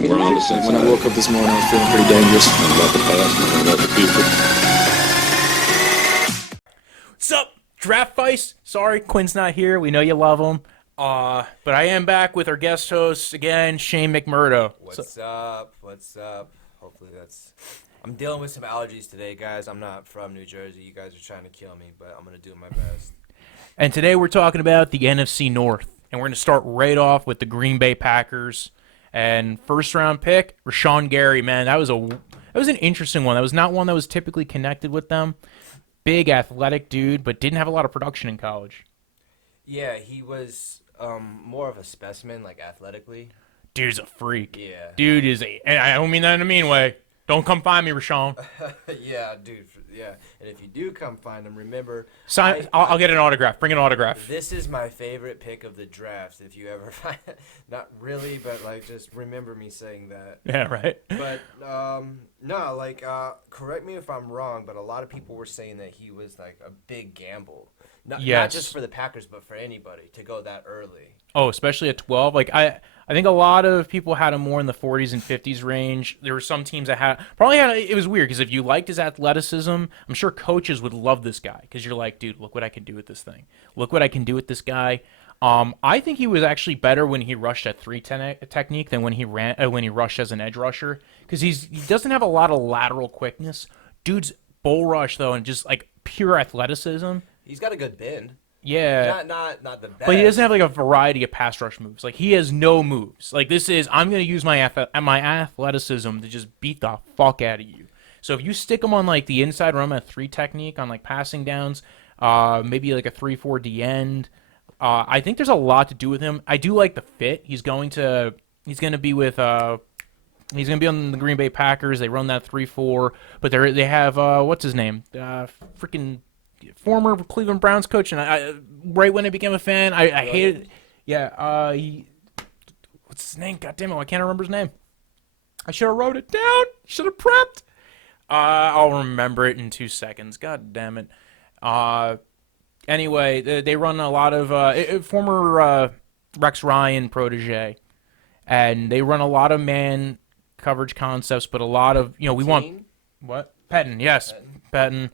We're on the same When I woke up this morning, I was feeling pretty dangerous. About the past and about the future. What's up, Draftvice? Sorry, Quinn's not here. We know you love him. But I am back with our guest host again, Shane McMurdo. What's up? What's up? Hopefully that's... I'm dealing with some allergies today, guys. I'm not from New Jersey. You guys are trying to kill me, but I'm going to do my best. And today we're talking about the NFC North. And we're going to start right off with the Greenbay Packers. And first round pick, Rashan Gary, man, that was an interesting one. That was not one that was typically connected with them. Big athletic dude, but didn't have a lot of production in college. Yeah, he was more of a specimen, like athletically. Dude's a freak. Yeah. Dude is and I don't mean that in a mean way. Don't come find me, Rashan. Yeah, dude. Yeah. And if you do come find him, remember... I'll get an autograph. Bring an autograph. This is my favorite pick of the draft, if you ever find it. Not really, but, like, just remember me saying that. Yeah, right. But, no, like, correct me if I'm wrong, but a lot of people were saying that he was, like, a big gamble. Not just for the Packers, but for anybody to go that early. Oh, especially at 12. Like, I think a lot of people had him more in the 40s and 50s range. There were some teams that it was weird because if you liked his athleticism, I'm sure coaches would love this guy because you're like, dude, look what I can do with this thing. Look what I can do with this guy. I think he was actually better when he rushed at 3-10 technique than when he rushed as an edge rusher because he doesn't have a lot of lateral quickness. Dude's bull rush though, and just like pure athleticism. He's got a good bend. Yeah. Not the best. But he doesn't have like a variety of pass rush moves. Like he has no moves. Like I'm going to use my athleticism to just beat the fuck out of you. So if you stick him on like the inside run at 3 technique on like passing downs, maybe like a 3-4 D end, I think there's a lot to do with him. I do like the fit. He's going to be with he's going to be on the Green Bay Packers. They run that 3-4, but they have what's his name? Freaking former Cleveland Browns coach, and I right when I became a fan, I hated. Yeah, what's his name? God damn it, I can't remember his name. I should have wrote it down. Should have prepped. I'll remember it in 2 seconds. God damn it. Anyway, they run a lot of former Rex Ryan protege, and they run a lot of man coverage concepts, but a lot of we want what Pettin, yes, Pettin.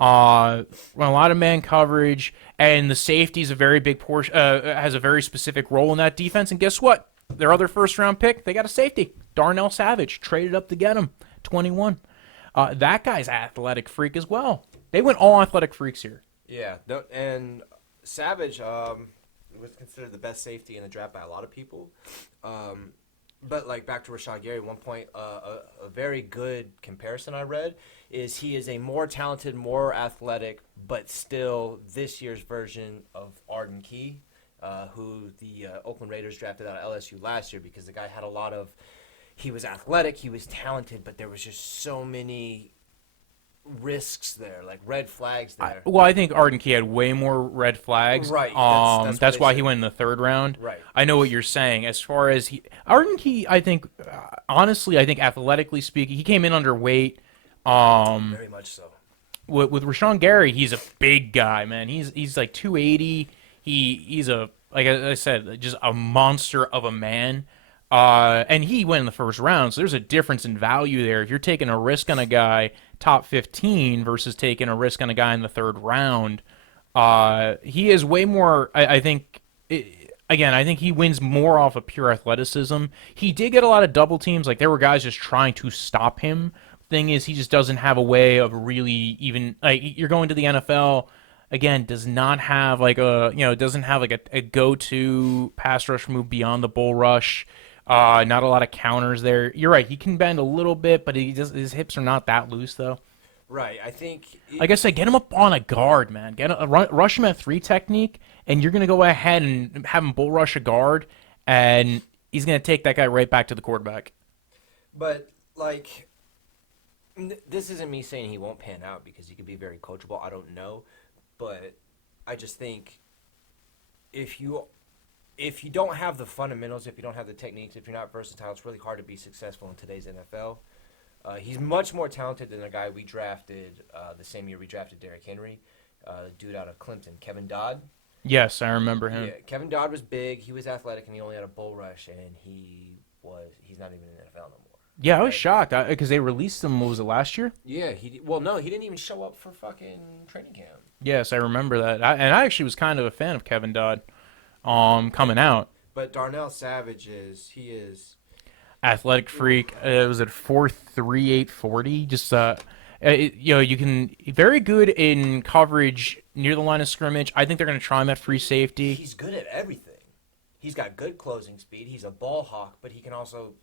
Run a lot of man coverage, and the safety is a very big portion. Has a very specific role in that defense. And guess what? Their other first-round pick, they got a safety, Darnell Savage, traded up to get him, 21. That guy's athletic freak as well. They went all athletic freaks here. Yeah, and Savage was considered the best safety in the draft by a lot of people. But like back to Rashan Gary, one point, a very good comparison I read is he is a more talented, more athletic, but still this year's version of Arden Key, who the Oakland Raiders drafted out of LSU last year because the guy had he was athletic, he was talented, but there was just so many risks there, like red flags there. I think Arden Key had way more red flags. Right. That's why he went in the 3rd round. Right. I know what you're saying. As far as Arden Key, I think, honestly, I think athletically speaking, he came in underweight. Very much so. With Rashan Gary, he's a big guy, man. He's like 280. He's like I said, just a monster of a man. And he went in the 1st round, so there's a difference in value there. If you're taking a risk on a guy top 15 versus taking a risk on a guy in the 3rd round, he is way more. I think he wins more off of pure athleticism. He did get a lot of double teams. Like there were guys just trying to stop him. Thing is, he just doesn't have a way of really even like you're going to the NFL. Again, does not have like doesn't have like a go-to pass rush move beyond the bull rush. Not a lot of counters there. You're right. He can bend a little bit, but his hips are not that loose, though. Right. I think... Like I said, get him up on a guard, man. Rush him at 3 technique, and you're going to go ahead and have him bull rush a guard, and he's going to take that guy right back to the quarterback. But, like, this isn't me saying he won't pan out because he could be very coachable. I don't know. But I just think if you don't have the fundamentals, if you don't have the techniques, if you're not versatile, it's really hard to be successful in today's NFL. He's much more talented than a guy we drafted the same year we drafted Derrick Henry, dude out of Clemson, Kevin Dodd. Yes, I remember him. Yeah, Kevin Dodd was big. He was athletic, and he only had a bull rush, and he's not even in the Yeah, I was shocked because they released him. What was it, last year? Yeah, no, he didn't even show up for fucking training camp. Yes, I remember that. I actually was kind of a fan of Kevin Dodd, coming out. But Darnell Savage he is Athletic freak. It was at 4.3, 840. Just you can very good in coverage near the line of scrimmage. I think they're going to try him at free safety. He's good at everything. He's got good closing speed. He's a ball hawk, but he can also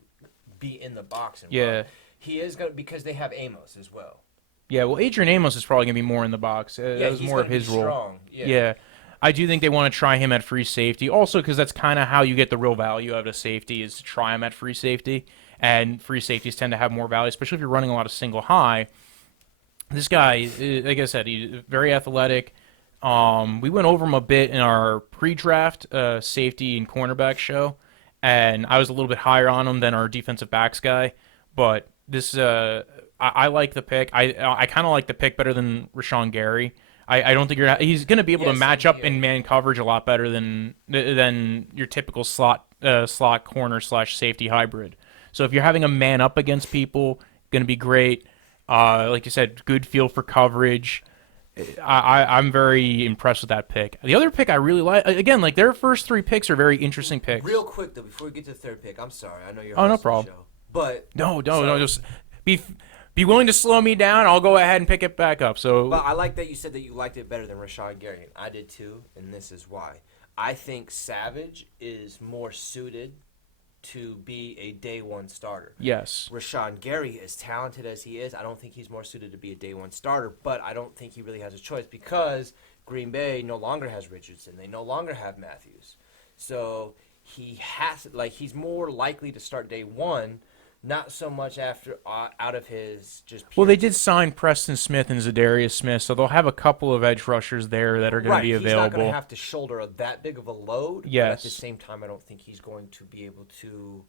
be in the box and run. He is going to, because they have Amos as well. Yeah, well, Adrian Amos is probably going to be more in the box. That was more of his role. Strong. Yeah. I do think they want to try him at free safety. Also, because that's kind of how you get the real value out of safety is to try him at free safety. And free safeties tend to have more value, especially if you're running a lot of single high. This guy, like I said, he's very athletic. We went over him a bit in our pre-draft safety and cornerback show, and I was a little bit higher on him than our defensive backs guy. But this, I like the pick. I kind of like the pick better than Rashan Gary. I don't think he's going to be able to match up in man coverage a lot better than your typical slot corner / safety hybrid. So if you're having a man up against people, going to be great. Like you said, good feel for coverage. I'm very impressed with that pick. The other pick I really like, again, like their first 3 picks are very interesting picks. Real quick though, before we get to the third pick, I'm sorry, I know you're. Oh, no problem. Show, but no, just be willing to slow me down. I'll go ahead and pick it back up. So, but I like that you said that you liked it better than Rashan Gary, and I did too, and this is why. I think Savage is more suited to be a day one starter. Yes. Rashan Gary, as talented as he is, I don't think he's more suited to be a day one starter, but I don't think he really has a choice because Green Bay no longer has Richardson. They no longer have Matthews. So he's more likely to start day one, not so much after out of his just pure. Well, they did sign Preston Smith and Zadarius Smith, so they'll have a couple of edge rushers there that are going to be available. He's not going to have to shoulder that big of a load. Yes. But at the same time, I don't think he's going to be able to.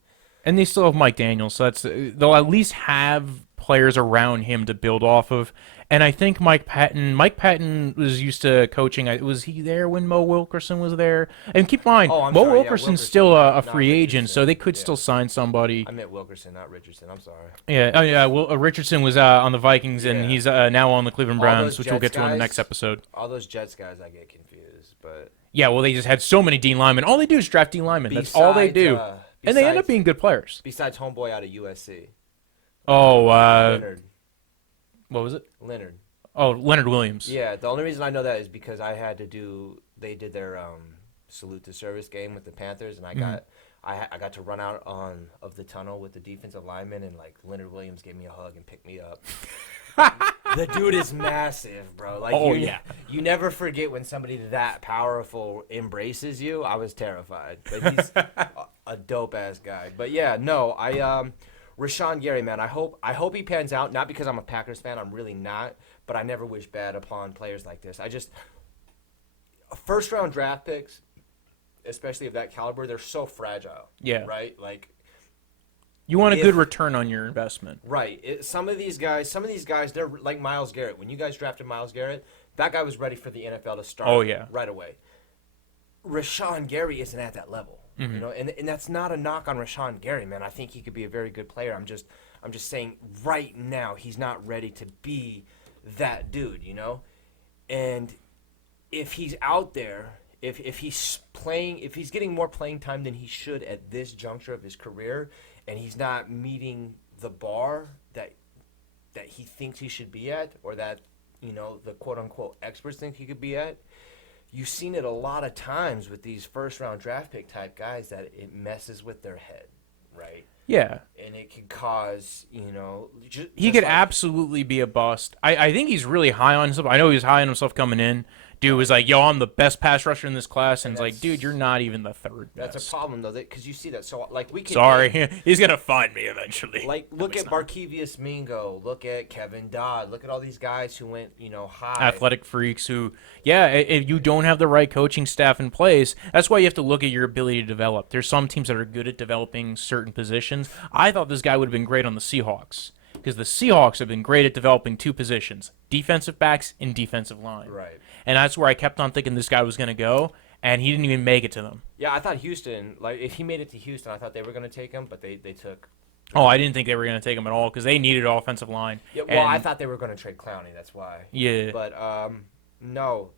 And they still have Mike Daniels, so they'll at least have players around him to build off of. And I think Mike Patton was used to coaching. Was he there when Mo Wilkerson was there? And keep in mind, Wilkerson's still a free agent, so they could still sign somebody. I meant Wilkerson, not Richardson. I'm sorry. Yeah, Well, Richardson was on the Vikings, and he's now on the Cleveland Browns, which we'll get to in the next episode. All those Jets guys, I get confused, but yeah, well, they just had so many D-linemen. All they do is draft D-linemen. That's all they do, and they end up being good players. Besides homeboy out of USC. Leonard. What was it? Leonard. Oh, Leonard Williams. Yeah, the only reason I know that is because they did their salute to service game with the Panthers, and I got to run out of the tunnel with the defensive lineman, and like Leonard Williams gave me a hug and picked me up. The dude is massive, bro. Like, you never forget when somebody that powerful embraces you. I was terrified, but he's a dope ass guy. But yeah, no, Rashan Gary, man, I hope he pans out. Not because I'm a Packers fan, I'm really not. But I never wish bad upon players like this. First round draft picks, especially of that caliber, they're so fragile. Yeah. Right. Like, you want a good return on your investment. Right. Some of these guys, they're like Myles Garrett. When you guys drafted Myles Garrett, that guy was ready for the NFL to start. Oh, yeah. Right away. Rashan Gary isn't at that level. Mm-hmm. You know, and that's not a knock on Rashan Gary, man. I think he could be a very good player. I'm just saying right now he's not ready to be that dude, you know? And if he's out there, if he's getting more playing time than he should at this juncture of his career, and he's not meeting the bar that he thinks he should be at, or that, you know, the quote-unquote experts think he could be at, you've seen it a lot of times with these first-round draft pick type guys that it messes with their head, right? Yeah. And it could cause, you know... He could absolutely be a bust. I think he's really high on himself. I know he was high on himself coming in. Dude was like, yo, I'm the best pass rusher in this class. And it's like, dude, you're not even the third best. That's a problem, though, because you see that. So, like, we can... Sorry. He's going to find me eventually. Like, look at Barkevius Mingo. Look at Kevin Dodd. Look at all these guys who went, you know, high. Athletic freaks who, if you don't have the right coaching staff in place, that's why you have to look at your ability to develop. There's some teams that are good at developing certain positions. I thought this guy would have been great on the Seahawks, because the Seahawks have been great at developing 2 positions, defensive backs and defensive line. Right. And that's where I kept on thinking this guy was going to go, and he didn't even make it to them. Yeah, I thought Houston, like, if he made it to Houston, I thought they were going to take him, but they took Oh, I didn't think they were going to take him at all because they needed offensive line. Yeah, well, I And- thought they were going to trade Clowney. That's why. Yeah. But no.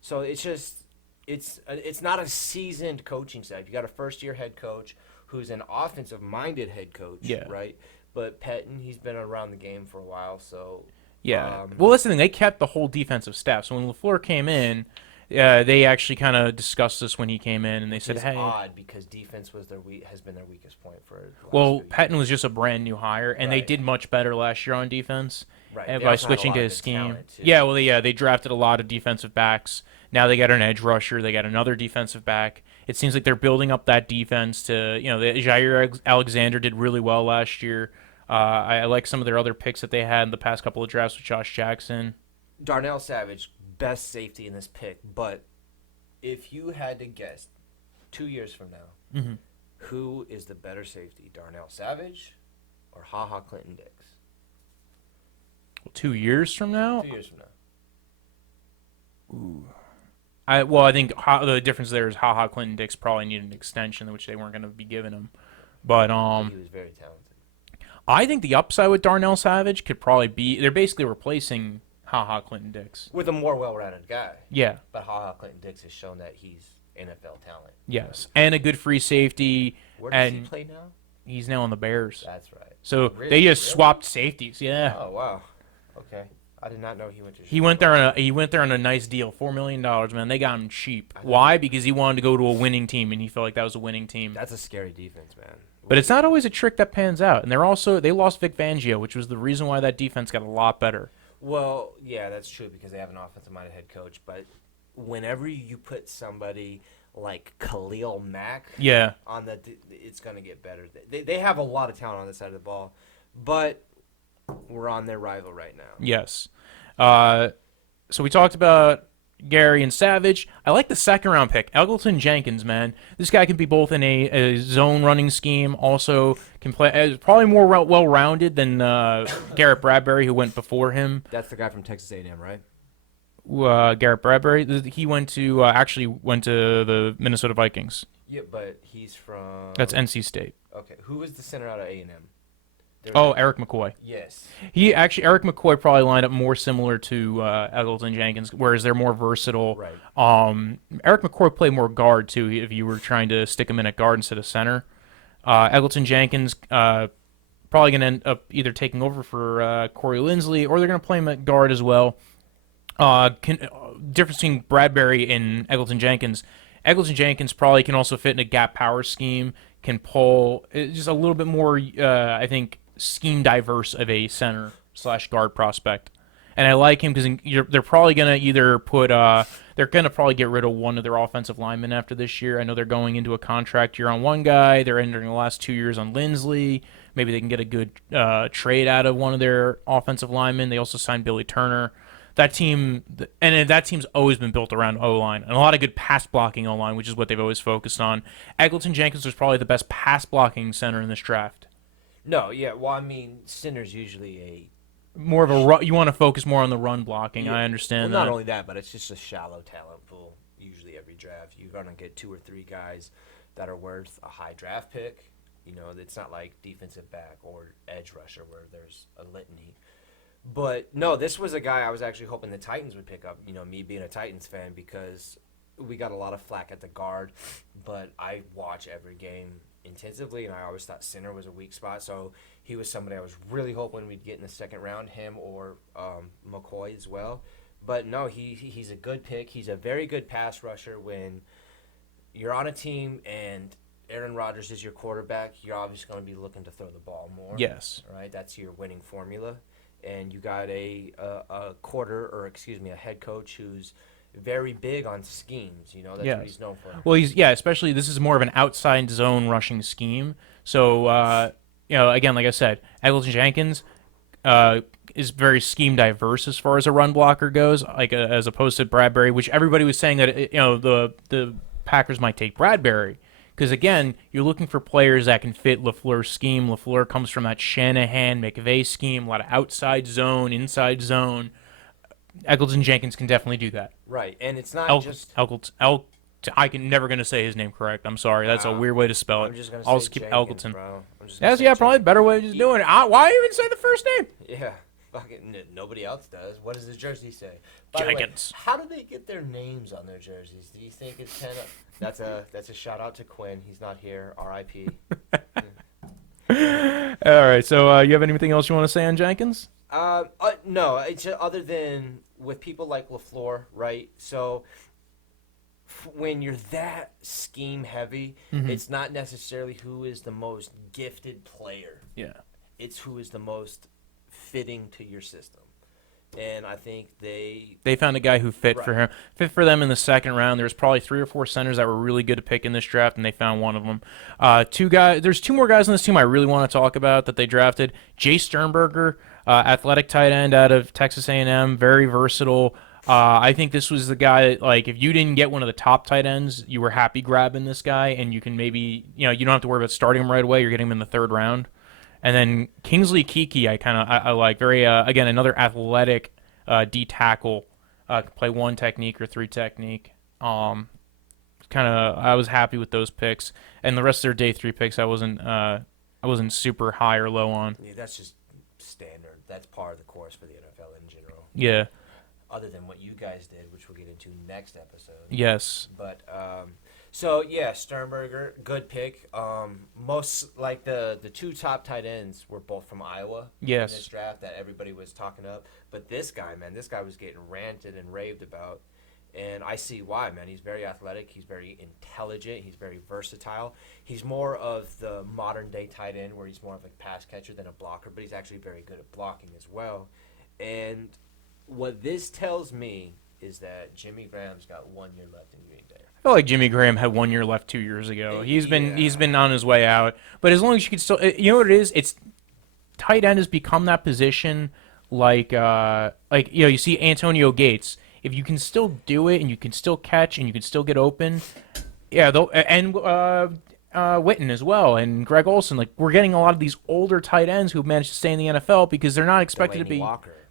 So it's just it's not a seasoned coaching staff. You got a first-year head coach who's an offensive-minded head coach, Yeah. right? But Pettin, he's been around the game for a while, so Yeah. Well, that's the thing. They kept the whole defensive staff. So when LaFleur came in, they actually kind of discussed this when he came in, and they said, it's "Hey." odd because defense has been their weakest point for. The last Well, few Patton years. was just a brand new hire, and they Right. did much better last year on defense Right. and They by also had a switching lot to of his good scheme. talent, too. Yeah, well, they drafted a lot of defensive backs. Now they got an edge rusher. They got another defensive back. It seems like they're building up that defense to, Jair Alexander did really well last year. I like some of their other picks that they had in the past couple of drafts with Josh Jackson. Darnell Savage, best safety in this pick, but if you had to guess 2 years from now, Mhm. who is the better safety, Darnell Savage or HaHa Clinton Dix? 2 years from now, 2 years from now. I think the difference there is HaHa Clinton Dix probably needed an extension, which they weren't going to be giving him. But He was very talented. I think the upside with Darnell Savage could probably be they're basically replacing HaHa Clinton Dix. With a more well-rounded guy. Yeah. But HaHa Clinton Dix has shown that he's NFL talent. Yes, and a good free safety. Where does he And play now? he's now on the Bears. That's right. So Really? they just Really? swapped safeties. Yeah. Oh, wow. Okay. I did not know he went to He went there on a nice deal, $4 million, man. They got him cheap. Why? Because he wanted to go to a winning team, and he felt like that was a winning team. That's a scary defense, man. But it's not always a trick that pans out. And they lost Vic Fangio, which was the reason why that defense got a lot better. Well, yeah, that's true because they have an offensive-minded head coach. But whenever you put somebody like Khalil Mack Yeah. on it's going to get better. They have a lot of talent on this side of the ball, but we're on their rival right now. Yes. So we talked about Gary and Savage. I like the second-round pick, Elgton Jenkins, man. This guy can be both in a zone running scheme, also can play probably more well-rounded than Garrett Bradbury, who went before him. That's the guy from Texas A&M, right? Garrett Bradbury, he went to the Minnesota Vikings. Yeah, but he's from... That's NC State. Okay, who was the center out of A&M? Oh, Eric McCoy. Yes. Eric McCoy probably lined up more similar to Elgton Jenkins, whereas they're more versatile. Right. Eric McCoy played more guard too. If you were trying to stick him in at guard instead of center, Elgton Jenkins probably going to end up either taking over for Corey Linsley, or they're going to play him at guard as well. Difference between Bradbury and Elgton Jenkins. Elgton Jenkins probably can also fit in a gap power scheme. Can pull just a little bit more. I think. Scheme diverse of a center / guard prospect, and I like him because they're probably gonna either they're gonna probably get rid of one of their offensive linemen after this year. I know they're going into a contract year on one guy. They're entering the last 2 years on Linsley. Maybe they can get a good trade out of one of their offensive linemen. They also signed Billy Turner. That team's always been built around O-line and a lot of good pass blocking O-line, which is what they've always focused on. Elgton Jenkins was probably the best pass blocking center in this draft. No, yeah. Well, I mean, center's usually More of a you want to focus more on the run blocking. I understand well, that. not only that, but it's just a shallow talent pool. Usually, every draft you're gonna get 2 or 3 guys that are worth a high draft pick. It's not like defensive back or edge rusher where there's a litany. But no, this was a guy I was actually hoping the Titans would pick up. Me being a Titans fan, because we got a lot of flack at the guard, but I watch every game intensively, and I always thought center was a weak spot, so he was somebody I was really hoping we'd get in the second round, him or McCoy as well. But no, he's a good pick. He's a very good pass rusher. When you're on a team and Aaron Rodgers is your quarterback, you're obviously going to be looking to throw the ball more. Yes. Right? That's your winning formula. And you got a head coach who's very big on schemes. That's what he's known for. Well, especially this is more of an outside zone rushing scheme. So, again, like I said, Elgton Jenkins is very scheme diverse as far as a run blocker goes, as opposed to Bradbury, which everybody was saying that the Packers might take Bradbury. Because, again, you're looking for players that can fit LaFleur's scheme. LaFleur comes from that Shanahan, McVay scheme, a lot of outside zone, inside zone. Elgton Jenkins can definitely do that. Right, and it's not just... I can never gonna say his name correct. I'm sorry. That's a weird way to spell it. I'm just gonna I'll say just keep Jenkins, Elgton. bro. I'm just gonna Yes, say yeah, probably a Jenkins. better way of just doing it. Why even say the first name? Yeah, fucking nobody else does. What does the jersey say? By the way, Jenkins. how do they get their names on their jerseys? Do you think it's kind of? That's a shout out to Quinn. He's not here. R.I.P. All right. So you have anything else you want to say on Jenkins? No. It's other than with people like LaFleur, right? So when you're that scheme heavy, it's not necessarily who is the most gifted player. Yeah. It's who is the most fitting to your system. And I think they found a guy who fit for Right. him, fit for them in the second round. There's probably 3 or 4 centers that were really good to pick in this draft, and they found one of them. There's 2 more guys on this team I really want to talk about that they drafted. Jace Sternberger, athletic tight end out of Texas A&M, very versatile. I think this was the guy that, like, if you didn't get one of the top tight ends, you were happy grabbing this guy, and you can maybe, you don't have to worry about starting him right away. You're getting him in the 3rd round. And then Kingsley Keke, I like. Very, again, another athletic D tackle. Can play 1 technique or 3 technique. I was happy with those picks. And the rest of their day 3 picks, I wasn't super high or low on. Yeah, that's just standard. That's par of the course for the NFL in general. Yeah. Other than what you guys did, which we'll get into next episode. Yes. But so yeah, Sternberger, good pick. Most like the 2 top tight ends were both from Iowa. Yes. In this draft that everybody was talking up. But this guy was getting ranted and raved about. And I see why, man. He's very athletic. He's very intelligent. He's very versatile. He's more of the modern-day tight end where he's more of a pass catcher than a blocker, but he's actually very good at blocking as well. And what this tells me is that Jimmy Graham's got 1 year left in Green Bay. I feel like Jimmy Graham had 1 year left 2 years ago. He's been on his way out. But as long as you can still, you know what it is? It's tight end has become that position like you see Antonio Gates. If you can still do it and you can still catch and you can still get open, yeah, and Witten as well and Greg Olsen. Like, we're getting a lot of these older tight ends who managed to stay in the NFL because they're not expected to be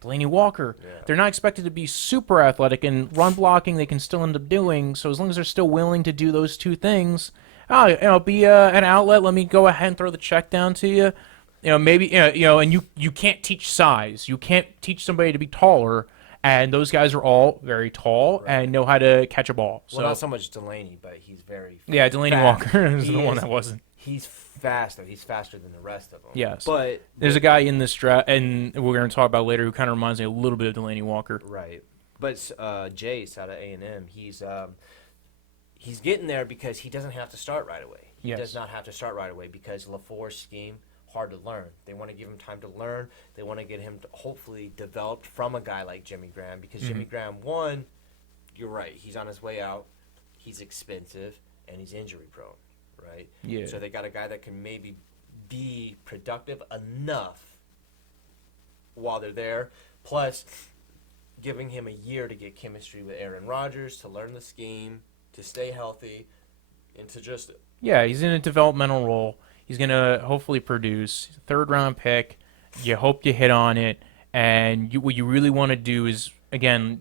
Delaney Walker. Yeah. They're not expected to be super athletic, and run blocking they can still end up doing. So as long as they're still willing to do those 2 things, be an outlet. Let me go ahead and throw the check down to you. Maybe and you can't teach size. You can't teach somebody to be taller. And those guys are all very tall and know how to catch a ball. Well, not so much Delaney, but he's very yeah, Delaney fast. Walker is the one that wasn't. He's fast, though. He's faster than the rest of them. Yes. But there's a guy in this draft, and we're going to talk about later, who kind of reminds me a little bit of Delaney Walker. Right. But Jace out of A&M, he's getting there because he doesn't have to start right away. He does not have to start right away because LaFleur's scheme, hard to learn. They want to give him time to learn. They want to get him to hopefully developed from a guy like Jimmy Graham because Jimmy Graham, one, you're right, he's on his way out, he's expensive, and he's injury prone, right? Yeah. So they got a guy that can maybe be productive enough while they're there, plus giving him a year to get chemistry with Aaron Rodgers, to learn the scheme, to stay healthy, and to just... Yeah, he's in a developmental role. He's going to hopefully produce. 3rd round pick. You hope you hit on it. And what you really want to do is, again,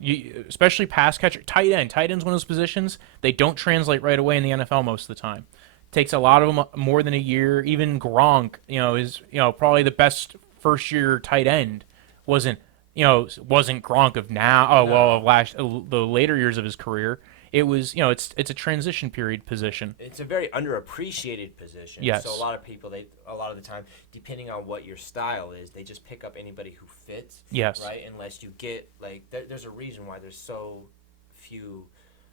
especially pass catcher, tight end. Tight end's one of those positions. They don't translate right away in the NFL most of the time. Takes a lot of them more than a year. Even Gronk, is probably the best first-year tight end. Wasn't Gronk of now. Oh, no. Well, the later years of his career. It was, it's a transition period position. It's a very underappreciated position. Yes. So a lot of people, a lot of the time, depending on what your style is, they just pick up anybody who fits. Yes. Right? Unless you get, there's a reason why there's so few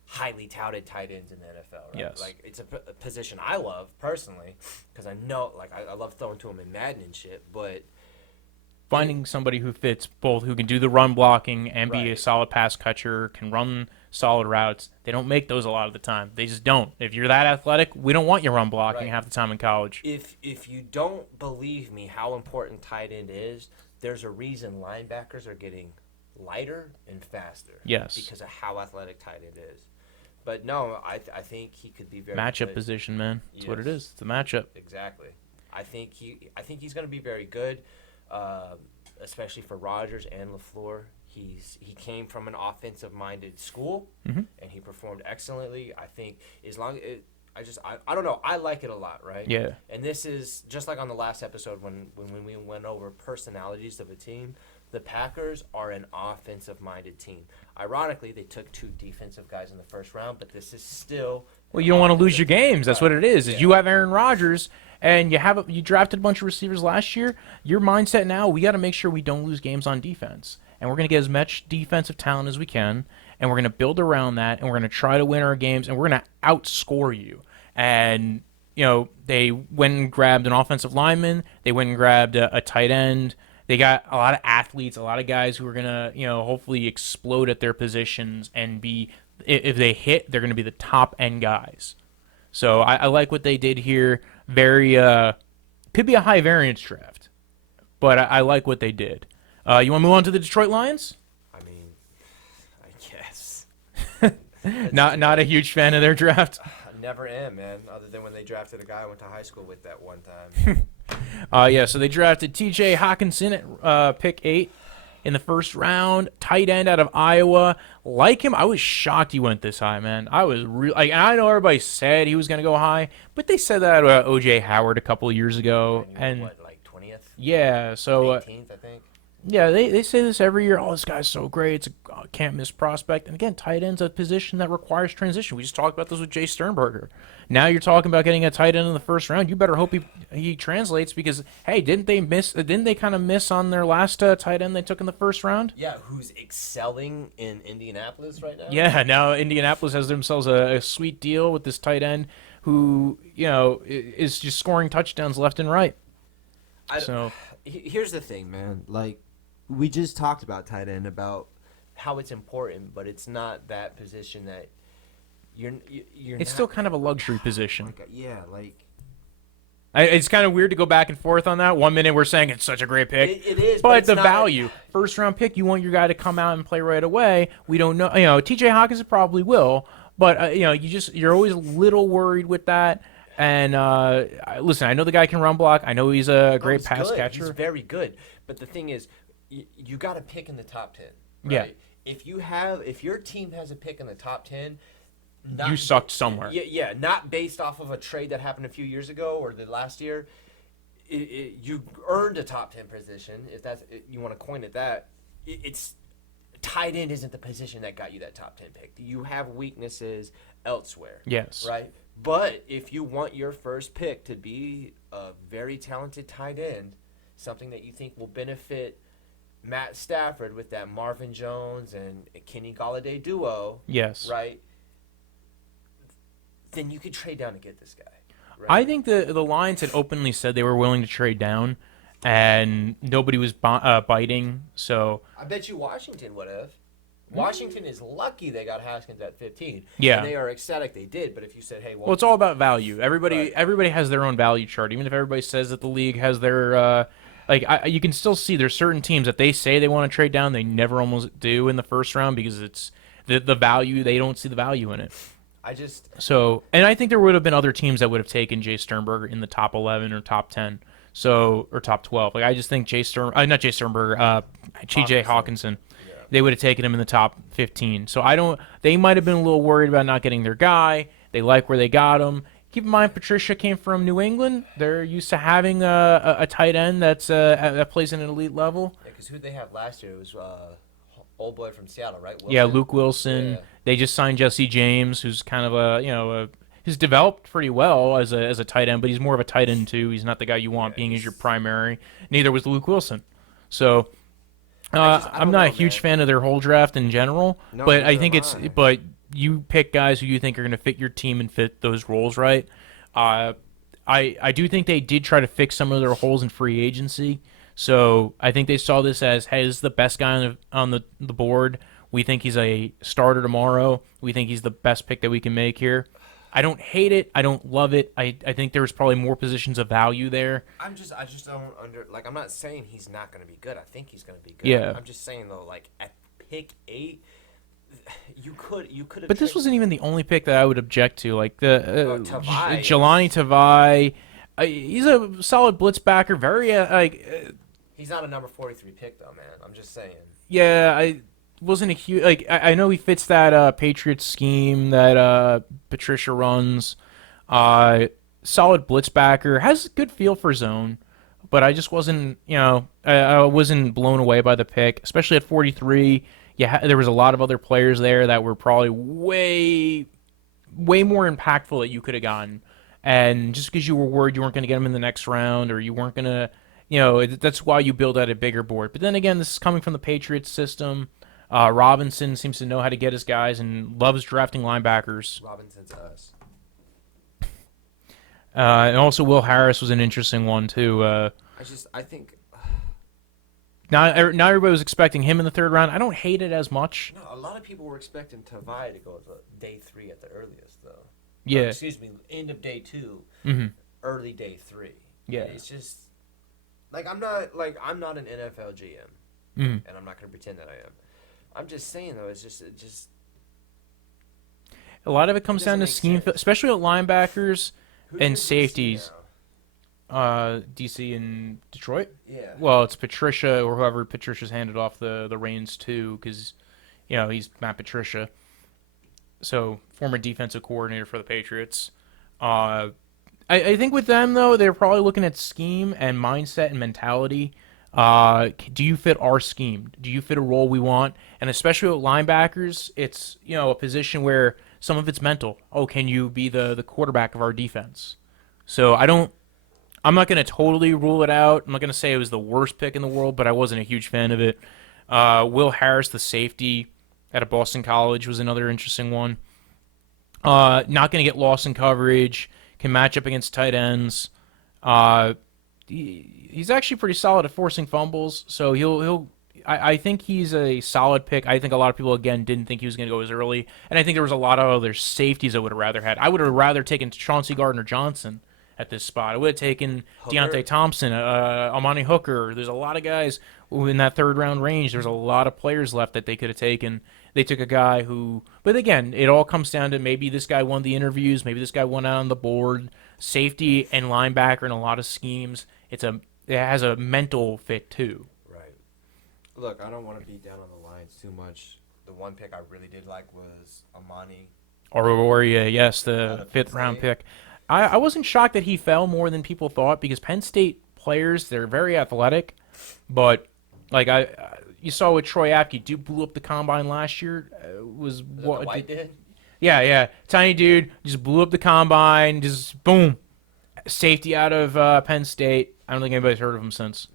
highly touted tight ends in the NFL. Right? Yes. Like, it's a position I love, personally, because I know, I love throwing to them in Madden and shit, but... Finding somebody who fits both, who can do the run blocking and be a solid pass catcher, can run solid routes. They don't make those a lot of the time. They just don't. If you're that athletic, we don't want you run blocking half the time in college. If you don't believe me how important tight end is, there's a reason linebackers are getting lighter and faster. Yes. Because of how athletic tight end is. But no, I think he could be very matchup good. Position, man. That's what it is. It's a matchup. Exactly. I think he's going to be very good. Especially for Rodgers and LaFleur. he came from an offensive-minded school, Mm-hmm. and he performed excellently. I think as long as I don't know. I like it a lot, right? Yeah. And this is just like on the last episode when we went over personalities of a team. The Packers are an offensive-minded team. Ironically, they took 2 defensive guys in the first round, but this is still. Well, you don't want to lose your games. That's what it is. Yeah. Is you have Aaron Rodgers, and you drafted a bunch of receivers last year. Your mindset now, we got to make sure we don't lose games on defense, and we're going to get as much defensive talent as we can, and we're going to build around that, and we're going to try to win our games, and we're going to outscore you. And they went and grabbed an offensive lineman. They went and grabbed a tight end. They got a lot of athletes, a lot of guys who are going to, hopefully explode at their positions and be, if they hit, they're going to be the top end guys. So I like what they did here. Very, could be a high variance draft, but I like what they did. You want to move on to the Detroit Lions? I mean, I guess. Not a huge fan of their draft. I never am, man, other than when they drafted a guy I went to high school with that one time. So they drafted T.J. Hawkinson at pick 8 in the first round, tight end out of Iowa. Like him, I was shocked he went this high, man. I was I know everybody said he was going to go high, but they said that about O.J. Howard a couple of years ago. And what, like 20th? Yeah, so 18th, I think. yeah, they say this every year. Oh, this guy's so great. It's a can't miss prospect. And again, tight end's a position that requires transition. We just talked about this with Jace Sternberger. Now you're talking about getting a tight end in the first round. You better hope he translates because, hey, didn't they kind of miss on their last tight end they took in the first round? Yeah, who's excelling in Indianapolis right now? Yeah, now Indianapolis has themselves a sweet deal with this tight end who, is just scoring touchdowns left and right. Here's the thing, man. Like, we just talked about tight end, about how it's important, but it's not that position that you're It's still kind of a luxury position. It's kind of weird to go back and forth on that. 1 minute we're saying it's such a great pick. It is, but it's the not value, first round pick, you want your guy to come out and play right away. We don't know. T.J. Hawkins probably will, but you're always a little worried with that. And listen, I know the guy can run block. I know he's a great pass catcher. He's very good. But the thing is, you got to pick in the top 10. Right? Yeah. If your team has a pick in the top 10, you sucked somewhere. Yeah, not based off of a trade that happened a few years ago or the last year. You earned a top 10 position, if that's you want to coin it that. It's tight end isn't the position that got you that top 10 pick. You have weaknesses elsewhere. Yes. Right? But if you want your first pick to be a very talented tight end, something that you think will benefit Matt Stafford with that Marvin Jones and Kenny Golladay duo, yes, right? Then you could trade down to get this guy. Right? I think the Lions had openly said they were willing to trade down, and nobody was biting. So I bet you Washington would have. Washington is lucky they got Haskins at 15. Yeah. And they are ecstatic they did, but if you said, hey, well, it's all about value. Everybody has their own value chart. Even if everybody says that the league has their you can still see there's certain teams that they say they want to trade down, they never almost do in the first round because it's the value, they don't see the value in it. And I think there would have been other teams that would have taken Jace Sternberger in the top 11 or top 10. Or top 12. Like I just think T.J. Hawkinson. They would have taken him in the top 15. So they might have been a little worried about not getting their guy. They like where they got him. Keep in mind, Patricia came from New England. They're used to having a tight end that plays in an elite level. Yeah, because who they had last year was old boy from Seattle, right? Wilson? Yeah, Luke Wilson. Yeah. They just signed Jesse James, who's kind of he's developed pretty well as a tight end, but he's more of a tight end too. He's not the guy you want being as your primary. Neither was Luke Wilson. So I'm not a huge fan of their whole draft in general, but I think but you pick guys who you think are going to fit your team and fit those roles right. I do think they did try to fix some of their holes in free agency. So I think they saw this as, hey, this is the best guy on the board. We think he's a starter tomorrow. We think he's the best pick that we can make here. I don't hate it. I don't love it. I think there's probably more positions of value there. I just don't I'm not saying he's not going to be good. I think he's going to be good. Yeah. I'm just saying though, like at pick 8, you could have. But this wasn't even the only pick that I would object to. Like the Jelani Tavai, he's a solid blitz backer. Very he's not a number 43 pick though, man. I'm just saying. Yeah, wasn't a huge like. I know he fits that Patriots scheme that Patricia runs. Solid blitz backer, has a good feel for zone, but I just wasn't, I wasn't blown away by the pick, especially at 43. Yeah, there was a lot of other players there that were probably way more impactful that you could have gotten, and just because you were worried you weren't going to get them in the next round or you weren't going to, that's why you build out a bigger board. But then again, this is coming from the Patriots system. Robinson seems to know how to get his guys and loves drafting linebackers. Robinson's us. And also Will Harris was an interesting one too. I think now everybody was expecting him in the third round. I don't hate it as much. no, a lot of people were expecting Tavai to go to day 3 at the earliest, though. Yeah. Excuse me, end of day 2, early day 3. Yeah. It's just I'm not an NFL GM, and I'm not going to pretend that I am. I'm just saying though, it just A lot of it comes It down to doesn't scheme, make sense. especially with linebackers who and did DC safeties. now? DC in Detroit. Yeah. Well, it's Patricia or whoever Patricia's handed off the reins to, because he's Matt Patricia, so former defensive coordinator for the Patriots. I think with them though, they're probably looking at scheme and mindset and mentality. Do you fit our scheme? Do you fit a role we want? And especially with linebackers, it's a position where some of it's mental. Oh, can you be the quarterback of our defense? So I'm not going to totally rule it out. I'm not going to say it was the worst pick in the world, but I wasn't a huge fan of it. Will Harris, the safety out of Boston College, was another interesting one. Not going to get lost in coverage. Can match up against tight ends. He's actually pretty solid at forcing fumbles, so I think he's a solid pick. I think a lot of people, again, didn't think he was going to go as early, and I think there was a lot of other safeties I would have rather had. I would have rather taken Chauncey Gardner-Johnson at this spot. I would have taken Deontay Thompson, Amani Hooker. There's a lot of guys who in that third-round range. There's a lot of players left that they could have taken. They took a guy who... But again, it all comes down to maybe this guy won the interviews, maybe this guy won out on the board. Safety and linebacker in a lot of schemes. It has a mental fit, too. Right. Look, I don't want to beat down on the Lions too much. The one pick I really did like was Amani. Aurora, yes, the fifth-round pick. I wasn't shocked that he fell more than people thought, because Penn State players, they're very athletic, but you saw with Troy Apke, blew up the combine last year. Was what the White did? Yeah, tiny dude, just blew up the combine, just boom, safety out of Penn State. I don't think anybody's heard of him since.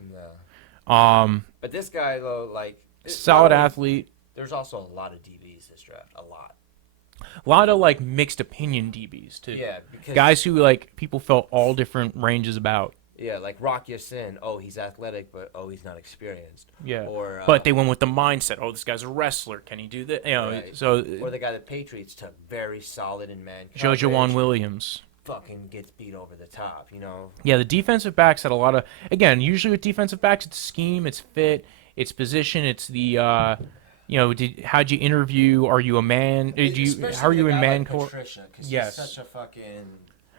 No. But this guy though, solid athlete. There's also a lot of DBs this draft, a lot. A lot of mixed opinion DBs too. Yeah, because guys who people felt all different ranges about. Yeah, like Rock Ya-Sin. Oh, he's athletic, but he's not experienced. Yeah. Or but they went with the mindset. Oh, this guy's a wrestler. Can he do that? Right. So. Or the guy that Patriots took, very solid in man. Jojo Williams. Fucking gets beat over the top, Yeah, the defensive backs had a lot of. Again, usually with defensive backs, it's scheme, it's fit, it's position, it's the. How'd you interview? Are you a man? How are you in man court? Yes. He's such a fucking.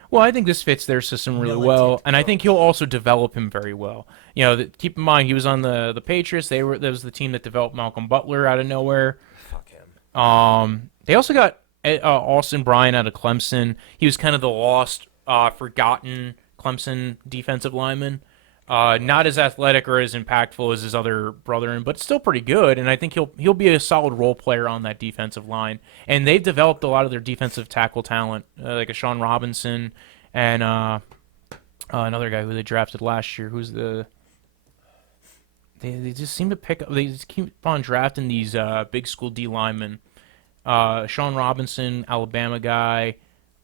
Well, I think this fits their system really well, and I think he'll also develop him very well. Keep in mind he was on the Patriots. That was the team that developed Malcolm Butler out of nowhere. Fuck him. They also got Austin Bryant out of Clemson. He was kind of the lost, forgotten Clemson defensive lineman. Not as athletic or as impactful as his other brother, but still pretty good. And I think he'll be a solid role player on that defensive line. And they've developed a lot of their defensive tackle talent, like a Sean Robinson and another guy who they drafted last year. Who's they just seem to pick up. They just keep on drafting these big school D linemen. Sean Robinson, Alabama guy.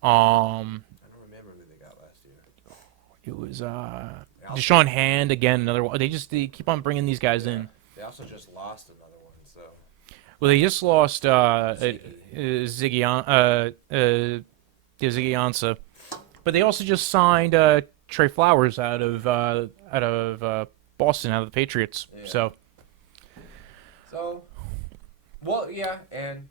I don't remember who they got last year. It was Deshaun Hand again, another one. They keep on bringing these guys in. They also just lost another one, so. Well, they just lost Ziggy Ansah, but they also just signed Trey Flowers out of Boston, out of the Patriots. Yeah. So, well, yeah, and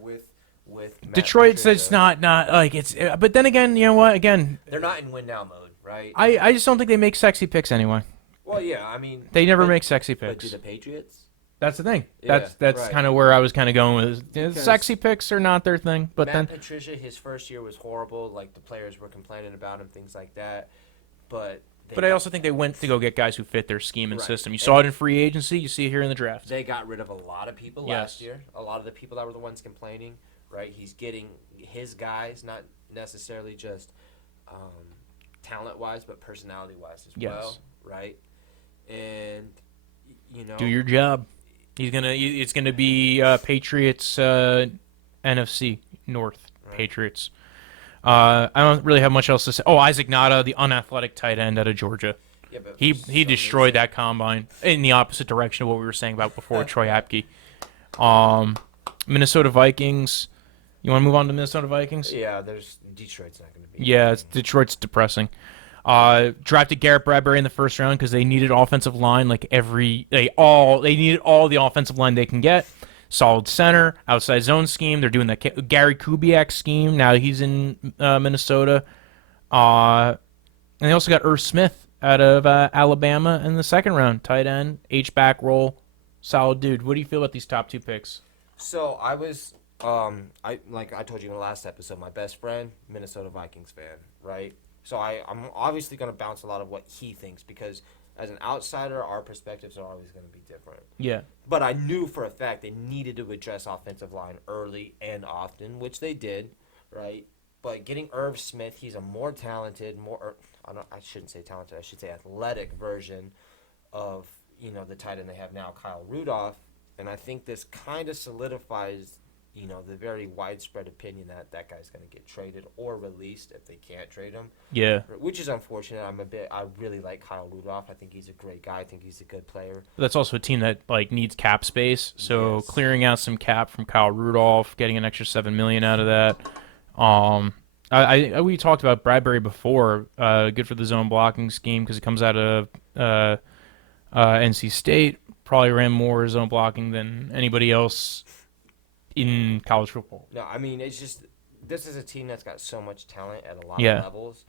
with Matt Detroit Patricia, says it's not like it's. But then again, you know what? Again, they're not in win now mode, right? I just don't think they make sexy picks anyway. Well, yeah, I mean, they never make sexy But picks. do the Patriots? That's the thing. Yeah, That's right. kind of where I was kind of going with. Because Sexy picks are not their thing, but Matt then Patricia, his first year was horrible. Like the players were complaining about him, things like that. But I also think they went to go get guys who fit their scheme and Right. system. You saw it in free agency. You see it here in the draft. they got rid of a lot of people Yes. last year. A lot of the people that were the ones complaining, right? He's getting his guys, not necessarily just talent-wise, but personality-wise as Yes. well, right? And you know, Do your job. It's gonna be Patriots, NFC North Patriots. I don't really have much else to say. Oh, Isaac Nada, the unathletic tight end out of Georgia. yeah, but He for he some destroyed reason- that combine in the opposite direction of what we were saying about before. Troy Apke. Minnesota Vikings. You want to move on to Minnesota Vikings? Yeah, there's Detroit's not going to be. Yeah, Detroit's depressing. Drafted Garrett Bradbury in the first round because they needed offensive line. They needed all the offensive line they can get. Solid center, outside zone scheme. They're doing the Gary Kubiak scheme. Now he's in Minnesota. And they also got Irv Smith out of Alabama in the second round. Tight end, H-back role. Solid dude. What do you feel about these top two picks? So I was, like I told you in the last episode, my best friend, Minnesota Vikings fan, right? So I'm obviously going to bounce a lot of what he thinks because as an outsider, our perspectives are always going to be different. Yeah. But I knew for a fact they needed to address offensive line early and often, which they did, right? But getting Irv Smith, he's a more talented, I shouldn't say talented, I should say athletic version of, the tight end they have now, Kyle Rudolph. And I think this kind of solidifies, the very widespread opinion that that guy's going to get traded or released if they can't trade him. Yeah. Which is unfortunate. I really like Kyle Rudolph. I think he's a great guy. I think he's a good player. That's also a team that needs cap space. So Yes. clearing out some cap from Kyle Rudolph, getting an extra $7 million out of that. We talked about Bradbury before. Good for the zone blocking scheme because it comes out of NC State. Probably ran more zone blocking than anybody else in college football. No, I mean, it's just this is a team that's got so much talent at a lot Yeah. of levels,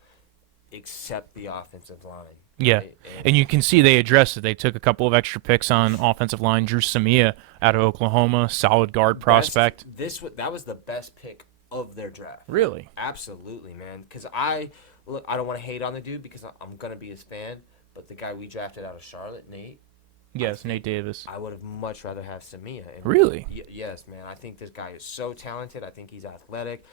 except the offensive line. Yeah, right? and you can see they addressed it. They took a couple of extra picks on offensive line. Drew Samia out of Oklahoma, solid guard prospect. That was the best pick of their draft. Really? Absolutely, man. Because I don't want to hate on the dude because I'm gonna be his fan, but the guy we drafted out of Charlotte, Nate. Yes, Nate Davis. I would have much rather have Samia. And Really? Yes, man. I think this guy is so talented. I think he's athletic.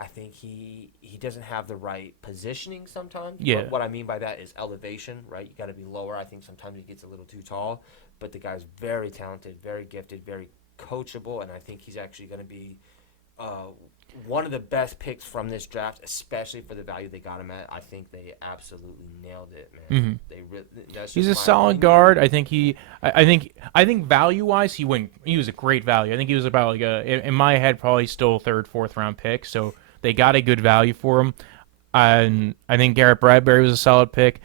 I think he doesn't have the right positioning sometimes. Yeah. What I mean by that is elevation, right? You got to be lower. I think sometimes he gets a little too tall. But the guy's very talented, very gifted, very coachable, and I think he's actually going to be one of the best picks from this draft, especially for the value they got him at. I think they absolutely nailed it, man. Mhm. That's He's a just my solid opinion. guard. I think value wise, he was a great value. I think he was about in my head probably still third, fourth round pick. So they got a good value for him. And I think Garrett Bradbury was a solid pick.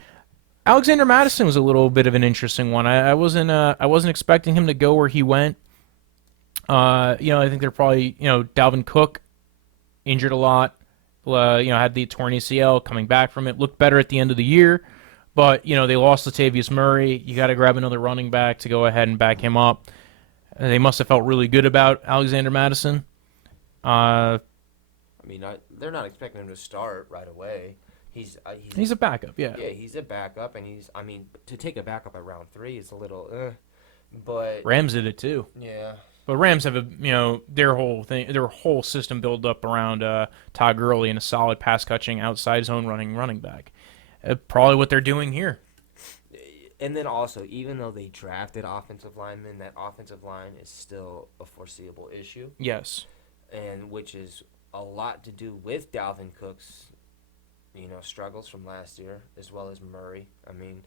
Alexander Madison was a little bit of an interesting one. I wasn't expecting him to go where he went. I think they're probably Dalvin Cook injured a lot. Had the torn ACL, coming back from it, looked better at the end of the year. But they lost Latavius Murray. You got to grab another running back to go ahead and back him up. They must have felt really good about Alexander Madison. I mean, they're not expecting him to start right away. He's a backup, yeah. Yeah, he's a backup, and to take a backup at round 3 is a little, but Rams did it too. yeah, But Rams have their whole system built up around Todd Gurley and a solid pass catching outside zone running back. Probably what they're doing here. and then also, even though they drafted offensive linemen, that offensive line is still a foreseeable issue, Yes. and which is a lot to do with Dalvin Cook's, struggles from last year, as well as Murray. I mean,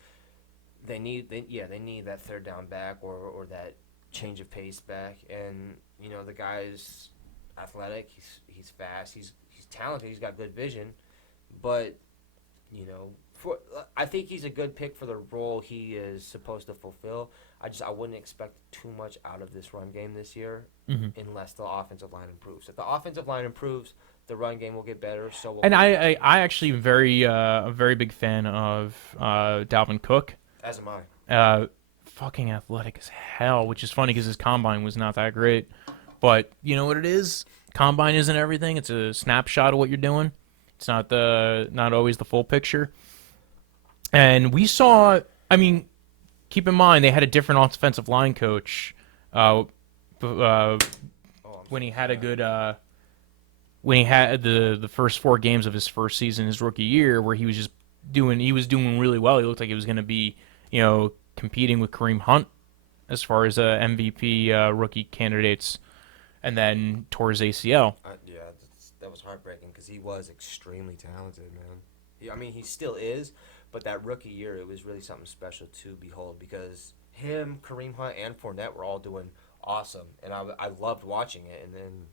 they need that third down back or that change of pace back, and the guy's athletic, he's fast, he's talented, he's got good vision, but I think he's a good pick for the role he is supposed to fulfill. I wouldn't expect too much out of this run game this year unless the offensive line improves. If the offensive line improves, the run game will get better. So will And I actually am a very big fan of Dalvin Cook. as am I. fucking athletic as hell, which is funny because his combine was not that great. But you know what it is? Combine isn't everything. It's a snapshot of what you're doing. It's not always the full picture. And we saw, I mean, keep in mind they had a different offensive line coach when he had a good when he had the first 4 games of his first season, his rookie year, where he was doing really well. He looked like he was going to be, competing with Kareem Hunt as far as MVP rookie candidates, and then tore his ACL. That was heartbreaking because he was extremely talented, man. I mean, he still is, but that rookie year, it was really something special to behold because him, Kareem Hunt, and Fournette were all doing awesome, and I loved watching it. And then,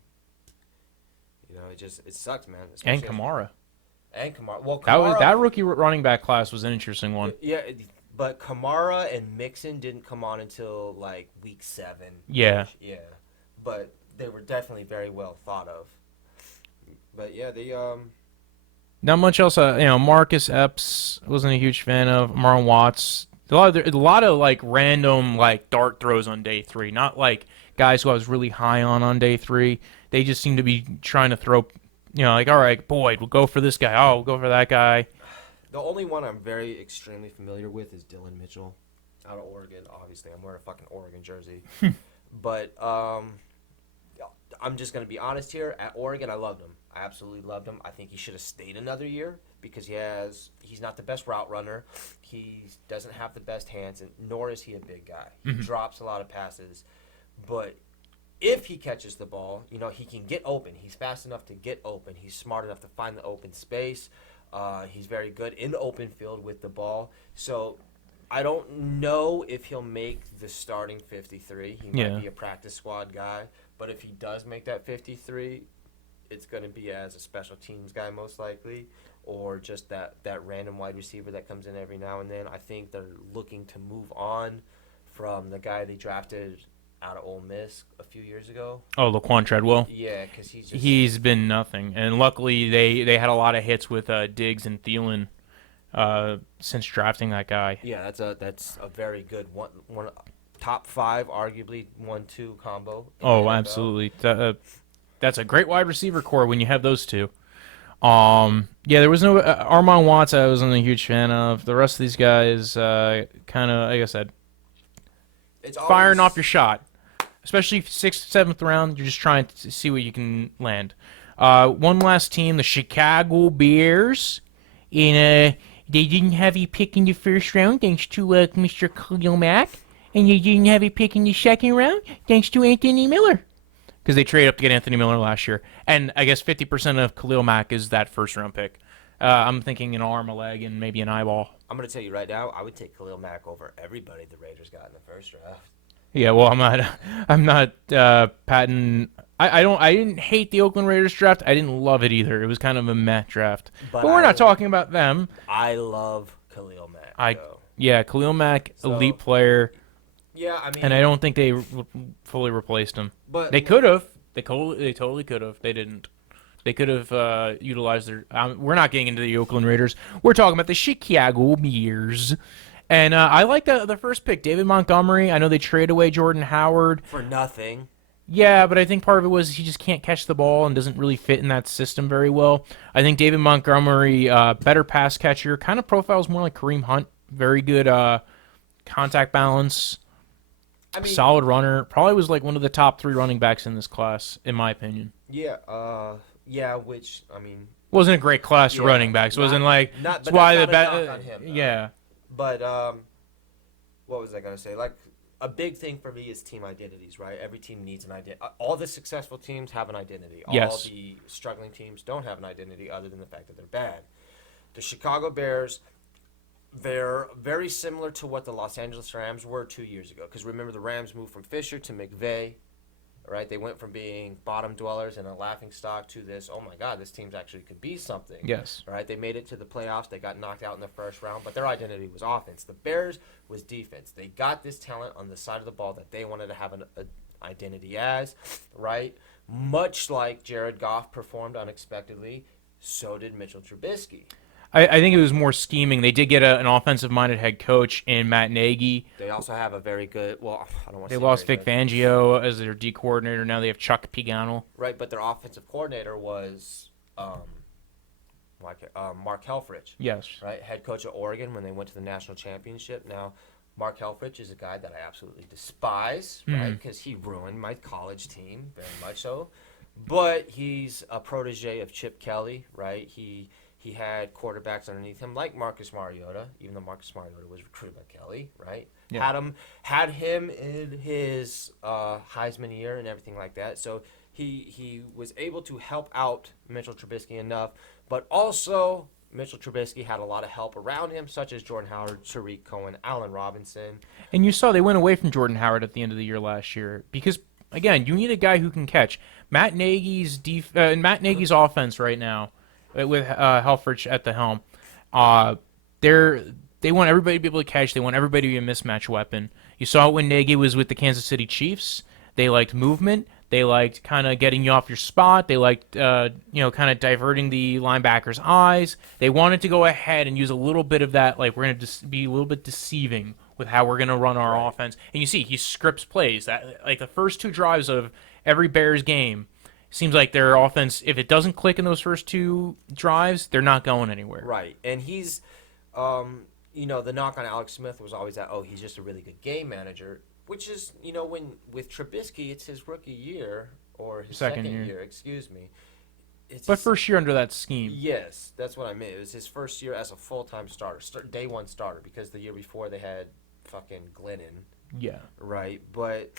it sucked, man. And Kamara. Well, Kamara, that rookie running back class was an interesting one. Yeah, but Kamara and Mixon didn't come on until like week 7. Yeah. Yeah, but they were definitely very well thought of. But yeah, they Not much else. Marcus Epps wasn't a huge fan of. Marlon Watts. A lot of like random like dart throws on day 3. Not like guys who I was really high on day 3. They just seem to be trying to throw, like, all right, Boyd, we'll go for this guy. Oh, we'll go for that guy. The only one I'm very extremely familiar with is Dylan Mitchell out of Oregon. Obviously, I'm wearing a fucking Oregon jersey. But I'm just going to be honest here. At Oregon, I loved him. I absolutely loved him. I think he should have stayed another year because he's not the best route runner. He doesn't have the best hands, and nor is he a big guy. He drops a lot of passes. But if he catches the ball, he can get open. He's fast enough to get open. He's smart enough to find the open space. He's very good in the open field with the ball. So I don't know if he'll make the starting 53. He might be a practice squad guy. But if he does make that 53, it's going to be as a special teams guy most likely, or just that random wide receiver that comes in every now and then. I think they're looking to move on from the guy they drafted out of Ole Miss a few years ago. Oh, Laquan Treadwell? Yeah, because he's been nothing. And luckily they had a lot of hits with Diggs and Thielen since drafting that guy. Yeah, that's a very good one top 5, arguably 1-2 combo. Oh, absolutely. That's a great wide receiver core when you have those two. There was no Armon Watts I wasn't a huge fan of. The rest of these guys kind of, like I said, it's firing off your shot. Especially 6th, 7th round, you're just trying to see what you can land. One last team, the Chicago Bears. And they didn't have a pick in the first round, thanks to Mr. Khalil Mack. And they didn't have a pick in the second round, thanks to Anthony Miller. Because they traded up to get Anthony Miller last year. And I guess 50% of Khalil Mack is that first-round pick. I'm thinking an arm, a leg, and maybe an eyeball. I'm going to tell you right now, I would take Khalil Mack over everybody the Raiders got in the first draft. Yeah, well, I'm not patting. I didn't hate the Oakland Raiders draft. I didn't love it either. It was kind of a meh draft. But we're not talking about them. I love Khalil Mack. Khalil Mack, elite player. Yeah, I mean, and I don't think they fully replaced him. But they could have. They totally could have. They didn't. They could have utilized their. We're not getting into the Oakland Raiders. We're talking about the Chicago Bears. And I like the first pick, David Montgomery. I know they traded away Jordan Howard. For nothing. Yeah, but I think part of it was he just can't catch the ball and doesn't really fit in that system very well. I think David Montgomery, better pass catcher, kind of profiles more like Kareem Hunt. Very good contact balance. Solid runner. Probably was like one of the top 3 running backs in this class, in my opinion. Yeah, which, I mean... Wasn't a great class for running backs. Wasn't like... That's why the best. Yeah. But, what was I going to say? Like, a big thing for me is team identities, right? Every team needs an identity. All the successful teams have an identity. Yes. All the struggling teams don't have an identity other than the fact that they're bad. The Chicago Bears, they're very similar to what the Los Angeles Rams were 2 years ago. Because remember, the Rams moved from Fisher to McVay. Right, they went from being bottom dwellers and a laughingstock to this. Oh my God, this team actually could be something. Yes. Right, they made it to the playoffs. They got knocked out in the first round, but their identity was offense. The Bears was defense. They got this talent on the side of the ball that they wanted to have an identity as. Right, much like Jared Goff performed unexpectedly, so did Mitchell Trubisky. I think it was more scheming. They did get an offensive-minded head coach in Matt Nagy. They also have a very good. Well, I don't want to. They say lost very Vic good. Fangio as their D coordinator. Now they have Chuck Pagano. Right, but their offensive coordinator was Mark Helfrich. Yes. Right, head coach of Oregon when they went to the national championship. Now, Mark Helfrich is a guy that I absolutely despise, right? Because he ruined my college team, very much so. But he's a protege of Chip Kelly, right? He had quarterbacks underneath him like Marcus Mariota, even though Marcus Mariota was recruited by Kelly, right? Yeah. Had him in his Heisman year and everything like that. So he was able to help out Mitchell Trubisky enough, but also Mitchell Trubisky had a lot of help around him, such as Jordan Howard, Tariq Cohen, Allen Robinson. And you saw they went away from Jordan Howard at the end of the year last year because, again, you need a guy who can catch. Matt Nagy's offense right now, with Helfrich at the helm, they want everybody to be able to catch. They want everybody to be a mismatch weapon. You saw it when Nagy was with the Kansas City Chiefs. They liked movement. They liked kind of getting you off your spot. They liked, kind of diverting the linebacker's eyes. They wanted to go ahead and use a little bit of that, like we're going to be a little bit deceiving with how we're going to run our offense. And you see, he scripts plays. That like the first two drives of every Bears game, seems like their offense, if it doesn't click in those first two drives, they're not going anywhere. Right, and he's, the knock on Alex Smith was always that, he's just a really good game manager. Which is, when with Trubisky, it's his rookie year or his second year. Excuse me. But first year under that scheme. Yes, that's what I meant. It was his first year as a full-time starter, day one starter, because the year before they had fucking Glennon. Yeah. Right, but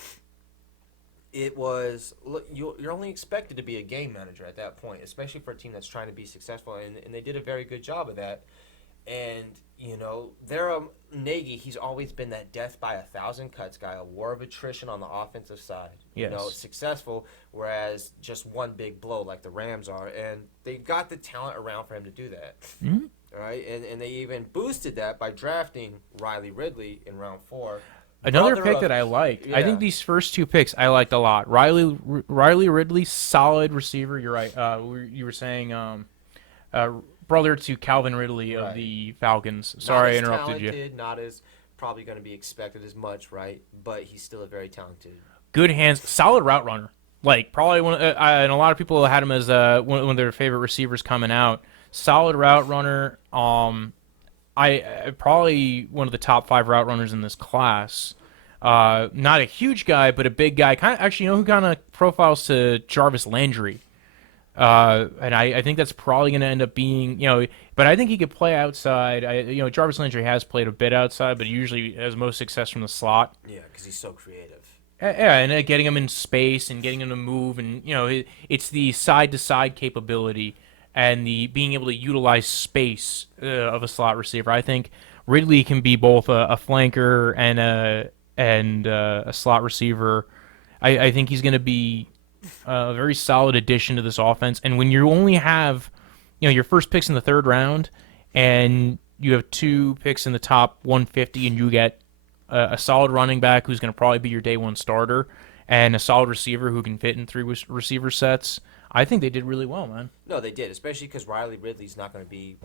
it was, look, you're only expected to be a game manager at that point, especially for a team that's trying to be successful, and they did a very good job of that. And, Nagy, he's always been that death by 1,000 cuts guy, a war of attrition on the offensive side. Yes. Successful, whereas just one big blow like the Rams are. And they got the talent around for him to do that. Mm-hmm. All right? And they even boosted that by drafting Riley Ridley in round 4. Another pick that I liked. Yeah. I think these first two picks I liked a lot. Riley Ridley, solid receiver. You're right. You were saying brother to Calvin Ridley of the Falcons. Sorry, I interrupted you. Not as probably going to be expected as much, right? But he's still a very talented. Good hands, solid route runner. Like probably one, and a lot of people had him as one of their favorite receivers coming out. Solid route runner. I probably one of the top 5 route runners in this class. Not a huge guy, but a big guy. Who kind of profiles to Jarvis Landry. And I think that's probably going to end up being, but I think he could play outside. Jarvis Landry has played a bit outside, but he usually has most success from the slot. Yeah, because he's so creative. Yeah, and getting him in space and getting him to move, and it's the side-to-side capability and the being able to utilize space of a slot receiver. I think Ridley can be both a flanker and a slot receiver. I think he's going to be a very solid addition to this offense. And when you only have, your first picks in the 3rd round, and you have 2 picks in the top 150, and you get a solid running back who's going to probably be your day one starter, and a solid receiver who can fit in 3 receiver sets, I think they did really well, man. No, they did, especially because Riley Ridley's not going to be,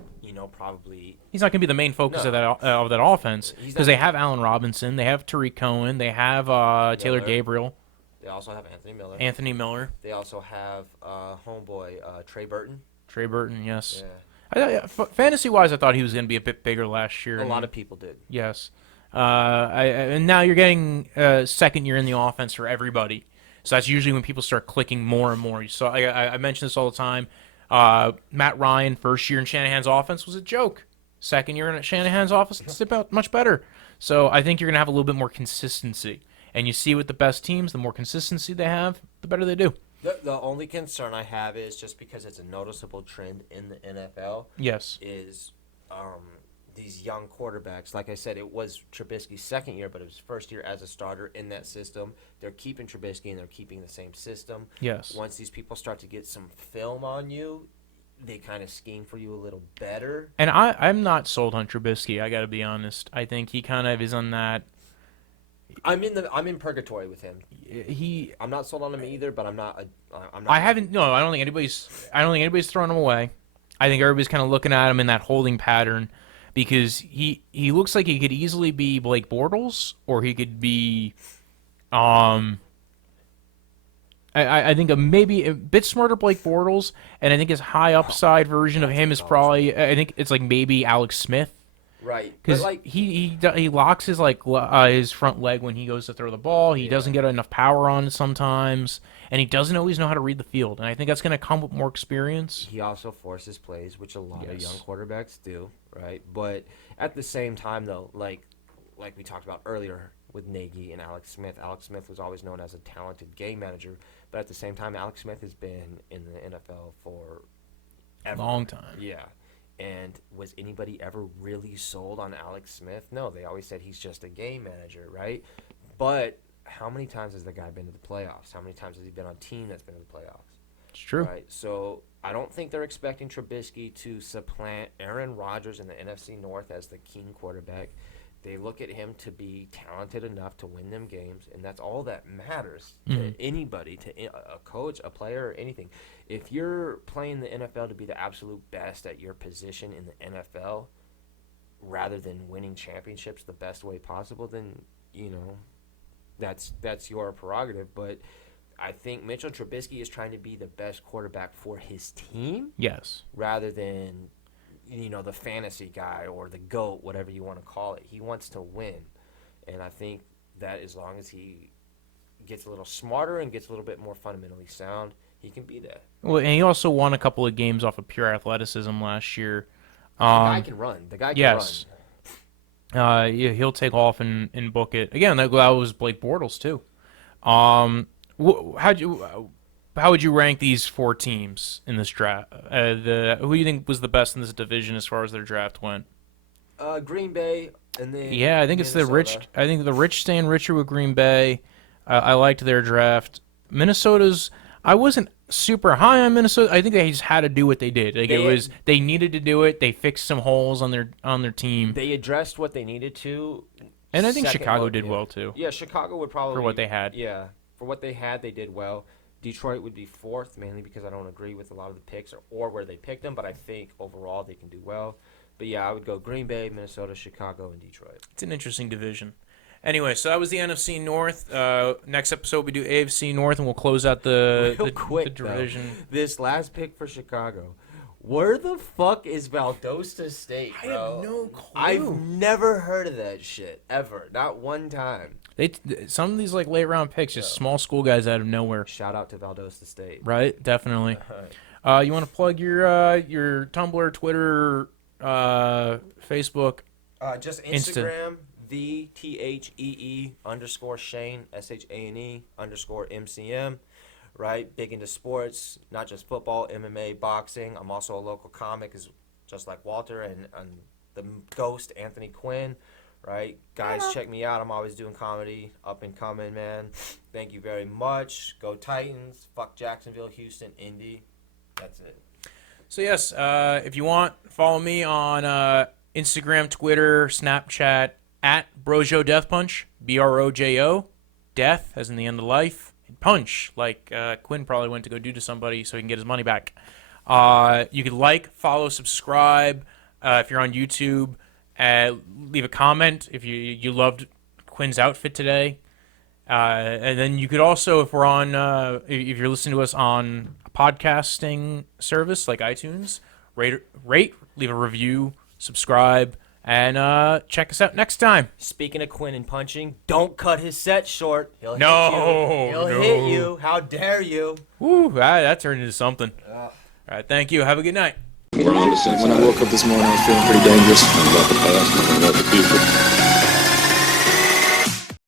probably. He's not going to be the main focus of that offense because they have Allen Robinson, they have Tariq Cohen, they have Taylor Gabriel. They also have Anthony Miller. They also have homeboy Trey Burton. Trey Burton, yes. Yeah. Fantasy-wise, I thought he was going to be a bit bigger last year. A lot of people did. Yes. And now you're getting second year in the offense for everybody. So that's usually when people start clicking more and more. So I mention this all the time. Matt Ryan, first year in Shanahan's offense was a joke. Second year in Shanahan's offense, it's about much better. So I think you're going to have a little bit more consistency. And you see with the best teams, the more consistency they have, the better they do. The only concern I have is just because it's a noticeable trend in the NFL. Yes. Is these young quarterbacks. Like I said, it was Trubisky's second year, but it was first year as a starter in that system. They're keeping Trubisky and they're keeping the same system. Yes. Once these people start to get some film on you, they kind of scheme for you a little better. And I'm not sold on Trubisky, I got to be honest. I think he kind of is on that. I'm in purgatory with him. I'm not sold on him either, but I'm not. I don't think anybody's throwing him away. I think everybody's kind of looking at him in that holding pattern because he looks like he could easily be Blake Bortles or he could be I think maybe a bit smarter Blake Bortles, and I think his high upside version of him is probably, I think it's like maybe Alex Smith. Right. Because like, he locks his his front leg when he goes to throw the ball. He doesn't get enough power on it sometimes, and he doesn't always know how to read the field. And I think that's going to come with more experience. He also forces plays, which a lot of young quarterbacks do, right? But at the same time, though, like we talked about earlier with Nagy and Alex Smith was always known as a talented game manager. But at the same time, Alex Smith has been in the NFL for a long time. Yeah. And was anybody ever really sold on Alex Smith? No, they always said he's just a game manager, right? But how many times has the guy been to the playoffs? How many times has he been on a team that's been to the playoffs? It's true. Right? So I don't think they're expecting Trubisky to supplant Aaron Rodgers in the NFC North as the king quarterback. They look at him to be talented enough to win them games, and that's all that matters to anybody, to a coach, a player, or anything. If you're playing the NFL to be the absolute best at your position in the NFL, rather than winning championships the best way possible, then, that's your prerogative. But I think Mitchell Trubisky is trying to be the best quarterback for his team. Yes. Rather than the fantasy guy or the GOAT, whatever you want to call it. He wants to win. And I think that as long as he gets a little smarter and gets a little bit more fundamentally sound, he can be that. Well, and he also won a couple of games off of pure athleticism last year. The guy can run. The guy can run. He'll take off and book it. Again, that was Blake Bortles, too. How would you rank these four teams in this draft? Who do you think was the best in this division as far as their draft went? Green Bay, and then I think it's the rich. I think the rich staying richer with Green Bay. I liked their draft. Minnesota's. I wasn't super high on Minnesota. I think they just had to do what they did. They needed to do it. They fixed some holes on their team. They addressed what they needed to. And I think Chicago did well too. Yeah, Chicago would probably for what they had. Yeah, for what they had, they did well. Detroit would be fourth, mainly because I don't agree with a lot of the picks or where they picked them, but I think overall they can do well. But yeah, I would go Green Bay, Minnesota, Chicago, and Detroit. It's an interesting division. Anyway, so that was the NFC North. Next episode we do AFC North, and we'll close out the division. Though, this last pick for Chicago. Where the fuck is Valdosta State, bro? I have no clue. I've never heard of that shit, ever. Not one time. Some of these late round picks, just small school guys out of nowhere. Shout out to Valdosta State. Right, definitely. You want to plug your Tumblr, Twitter, Facebook? Just Instagram, _Shane, SHANE _MCM. Right, big into sports, not just football, MMA, boxing. I'm also a local comic, just like Walter and the Ghost Anthony Quinn. Right, guys, check me out. I'm always doing comedy, up and coming, man. Thank you very much. Go Titans. Fuck Jacksonville, Houston, Indy. That's it. So yes, if you want, follow me on Instagram, Twitter, Snapchat at Brojo Deathpunch, BROJO, death as in the end of life, and punch like Quinn probably went to go do to somebody so he can get his money back. You can follow, subscribe if you're on YouTube. Leave a comment if you loved Quinn's outfit today, and then you could also, if we're on, if you're listening to us on a podcasting service like iTunes, rate, leave a review, subscribe, and check us out next time. Speaking of Quinn and punching, don't cut his set short. He'll hit you. How dare you? Woo! That turned into something. All right, thank you. Have a good night. We're on the same When I woke up this morning, I was feeling pretty dangerous. about the past and about the future.